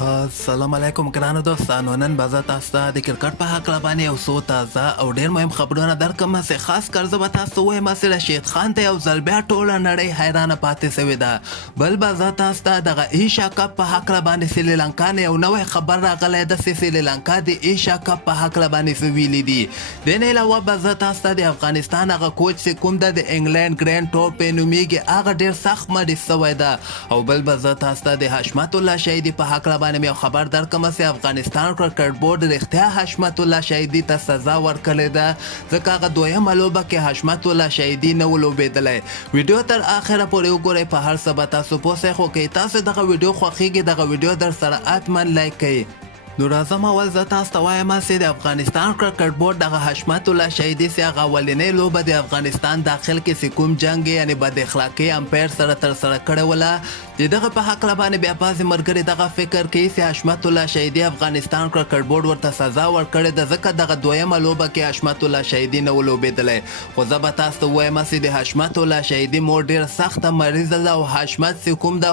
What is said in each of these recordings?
السلام علیکم ګرانو دوستانو. نن به زه تاسو ته د کرکټ په هکله باندې یو څو تازه او ډېر مهم خبرونه درکړم چې خاص کر زه به تاسو ته وایم چې رشید خان ته یو ځل بیا ټوله نړۍ حیرانه پاتې سوې ده. بل به زه تاسو ته دغه ایشیا کپ په هکله باندې سریلانکا نه یو نوی خبر راغلی ده چې سریلانکا د ایشیا کپ په هکله باندې څه ویلي دي. دې نه علاوه به زه تاسو ته د افغانستان هغه کوچ چې کوم ده د انګلینډ ګرینډ ټور پې نومیږي هغه ډېر سخت مریض سوی ده. او بل به زه تاسو ته د حشمت الله شهیدي په هکله باندې یو خبر درکړم چې افغانستان کرکټ بورډ رښتیا حشمت الله شهیدي ته سزا ورکړې ده، ځکه هغه دویمه لوبه کې حشمت الله شهیدي نه و لوبېدلی. ویډیو تر آخره پورې وګورئ، په هر څه به تاسو پوه شئ. خو که تاسو دغه ویډیو خوښیږي دغه ویډیو در سره حتما لایک کړئ. نو راځم اول زه تاسو ته وایم چې د افغانستان کرکټ بورډ دغه حشمت الله شهیدي چې هغه اولنۍ لوبه د افغانستان داخل کې چې کوم جنګ یعنې بد اخلاقي امپایر سره ترسره کړې وله، د دغه په هکله باندې بیا بعضې ملګري دغه فکر کوي چې حشمت الله شهیدي افغانستان کرکټ بورډ ورته سزا ورکړې ده، ځکه دغه دویمه لوبه کې حشمت الله شهیدي نه و لوبېدلی. خو زه به تاسو ته ووایم چې د حشمت الله شهیدي مور ډېره سخته مریضه ده، او حشمت چې کوم ده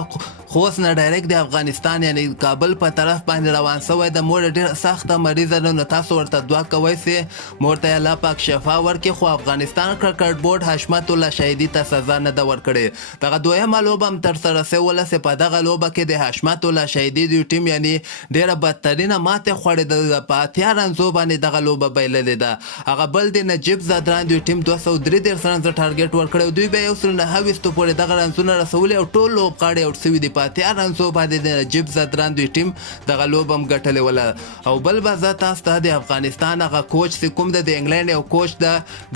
خوست نه ډایرکټ د افغانستان یعنې کابل په طرف باندې روان سوی د مور ډېره سخته مریضه ده. نو تاسو ورته دعا کوئ چې مور ته الله پاک شفا ورکړي. خو افغانستان کرکټ بورډ حشمت الله شهیدي ته سزا نه ده ورکړې. دغه دویمه لوبه هم ترسره سوله چې په دغه لوبه کې د حشمت الله شهیدي د ټیم یعنې ډېره بدترینه ماتې خوړېدلې ده. په 80 رنزو باندې دغه لوبه بایللې ده. هغه بل د نجیب زادران د ټیم 233 رنزه ټارګېټ ورکړی، دوی بیا 129 پورې دغه رنزونه رسولي او ټول لوبغاړي اوټ سوي دي. په 80 رنزو باندې د نجیب زادران د ټیم دغه لوبه هم ګټلې وله. او بل به زه تاسو ته د افغانستان هغه کوچ چې کوم د انګلینډ یو کوچ د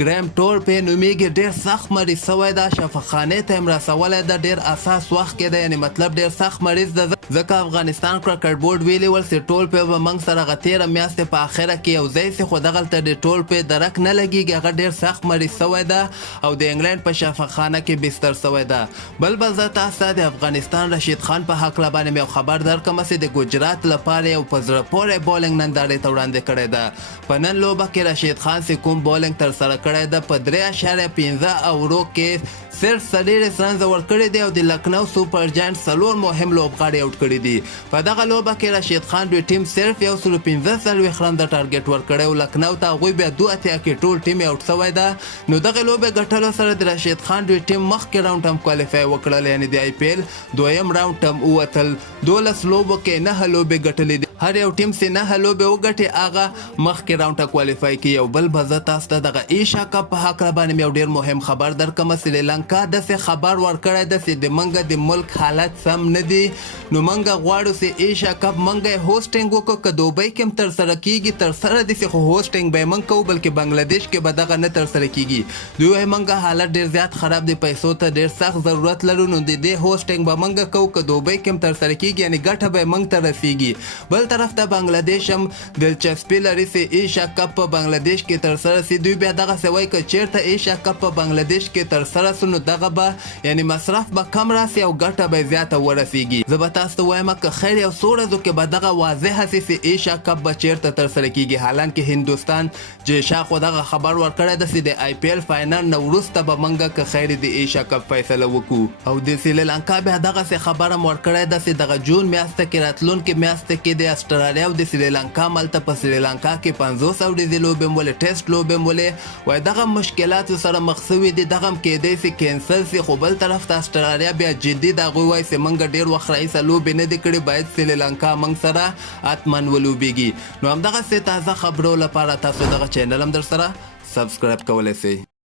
ګریم ټور پې نومیږي ډېر سخت مریض سوی ده، شفاخانې ته یې رسولی ده، ډېر اساس وخت کې ده، یعنې مطلب ډېر سخت مریض ده. ځکه افغانستان کرکټ بورډ ویلي ول چې ټول پې به موږ سره هغه تېره میاشتې په اخره کې یو ځای سي، خو دغلته د ټول پې درک نه لګېږي، هغه ډېر سخت مریض سوی ده او د انګلینډ په شفاخانه کې بستر سوی ده. بل به زه تاسو ته د افغانستان رشید خان په هکله باندې یو خبر درکړم چې د ګجرات لپاره یو په زړه پورې بولینګ نندارې ته وړاندې کړې ده. په نن لوبه کې رشید خان چې کوم بولینګ ترسره کړی ده په 3.15 اورو کې صرف 40 رنزه ورکړي دي او د لکنو سوپر جاینټ 4 مهم لوبغاړي اوټ کړي دي. په دغه لوبه کې رشید خان دوی ټیم صرف 115 رنزه ټارګېټ ورکړی او لکنو ته هغوی بیا 2 کې ټول ټیم یې اوټ سوی ده. نو دغه لوبې ګټلو سره د رشید خان دوی ټیم مخکې راونډ هم کوالیفای وکړل، یعنې د آی پی ایل دویم راونډ هم ووتل. 12 لوبو کې 9 لوبې ګټلې دي. هر یو ټیم چې 9 لوبې وګټي هغه مخکې راونډ ته کوالیفای کیږي. او بل به زه تاسو ته دغه ایشیا کپ په هکله باندې یو ډېر مهم خبر درکړم. سریلانکا داسې خبر ورکړی ده چې د موږ د ملک حالت سم نه دي، نو موږ غواړو چې ایشیا کپ موږ یې هوسټینګ وکړو، که دوبۍ کې هم ترسره کیږي ترسره دي چې خو هوسټینګ به یې موږ کوو، بلکې بنګلادیش کې به دغه نه ترسره کیږي. دوی وایي موږ حالت ډېر زیات خراب دی، پیسو ته ډېر سخت ضرورت لرو، نو د دې هوسټینګ به موږ کوو، که دوبۍ کې هم ترسره کیږي یعنې ګټه به یې موږ ته رسیږي. بل طرف ته بنګلادیش هم دلچسپي لري چې ایشیا کپ په بنګلادیش کې ترسره سي. دوی بیا دغسې وایي که چېرته ایشیا کپ په بنګلادیش کې ترسره سو نو دغه به یعنې مصرف به کم راسي او ګټه به زیاته ورسیږي. زه به تاسو ته وایم که خیر یو څو ورځو کې به دغه واضحه سي چې ایشیا کپ به چېرته ترسره کیږي. حالانکه هندوستان جیشا خو دغه خبر ورکړی ده چې د آی پی ایل فاینل نه وروسته به موږ که خیر د ایشیا کپ فیصله وکړو. او د سریلانکا بیا دغسې خبره هم ورکړی ده چې دغه جون میاشته کې راتلونکې میاشته کې د اسټرالیا او د سریلانکا ملته په سریلانکا کې 500 اوريزې لوبې هم ولې ټیسټ لوبې هم ولې وایي دغه مشکلاتو سره مخ سوي دي، دغه هم کیدی سي کینسل سي. خو بل طرف ته اسټرالیا بیا جدي د هغوی وایي چې موږ ډېر وخت راهیسه لوبې نه دي کړې، باید سریلانکا موږ سره حتما ولوبېږي. نو همدغسې تازه خبرو لپاره تاسو دغه چینل هم در سره سبسکرایب کولی سئ.